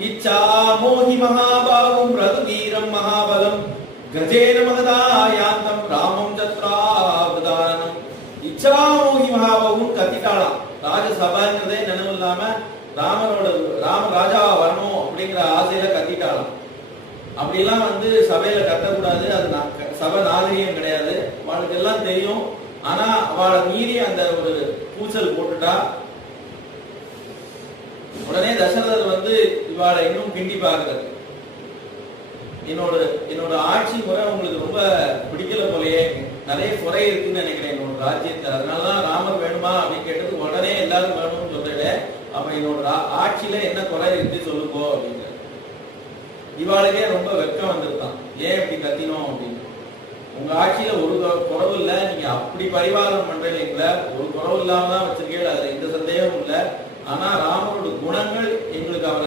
இச்சா மோகி மகாபாகும் பிரதுதீரம் மகாபலம் கஜேன மகதாயாந்தம் ராமம் சத்ராவதாரணம். இச்சா மோகி மகாபாகும் கத்திட்டாளாம். ராஜசபாங்கிறதே நினைவு இல்லாம ராம ராஜாவா வரணும் அப்படிங்கிற ஆசையில கத்திட்டாளாம். அப்படிலாம் சபையில கத்தக்கூடாது, அது சபை நாகரிகம் கிடையாது, அவளுக்கு எல்லாம் தெரியும். ஆனா அவளை மீறி அந்த ஒரு கூச்சல் போட்டுட்டா. உடனே தசரதர் இவாளை இன்னும் கிண்டி பார்க்கிறது. என்னோட ஆட்சி முறை உங்களுக்கு ரொம்ப பிடிக்கல போலயே, நிறைய குறை இருக்குன்னு நினைக்கிறேன் என்னோட ராஜ்யத்தை, அதனாலதான் ராமர் வேணுமா அப்படின்னு கேட்டது. உடனே எல்லாரும் வேணும்னு சொல்றேன். அப்ப என்னோட ஆட்சியில என்ன குறை இருக்கு சொல்லுப்போ அப்படின்னு. இவாளுக்கே ரொம்ப வெட்கம் வந்திருக்கான். ஏன் இப்படி கத்தினோம் அப்படின்னு. உங்க ஆட்சியில ஒரு குறவு இல்ல, நீங்க அப்படி பரிவாரம் பண்றீங்களா, ஒரு குறவு இல்லாம தான் வச்சிருக்கீங்க, அதுல எந்த சந்தேகமும் இல்ல. ஆனா ராமரோட குணங்கள் எங்களுக்கு அவர்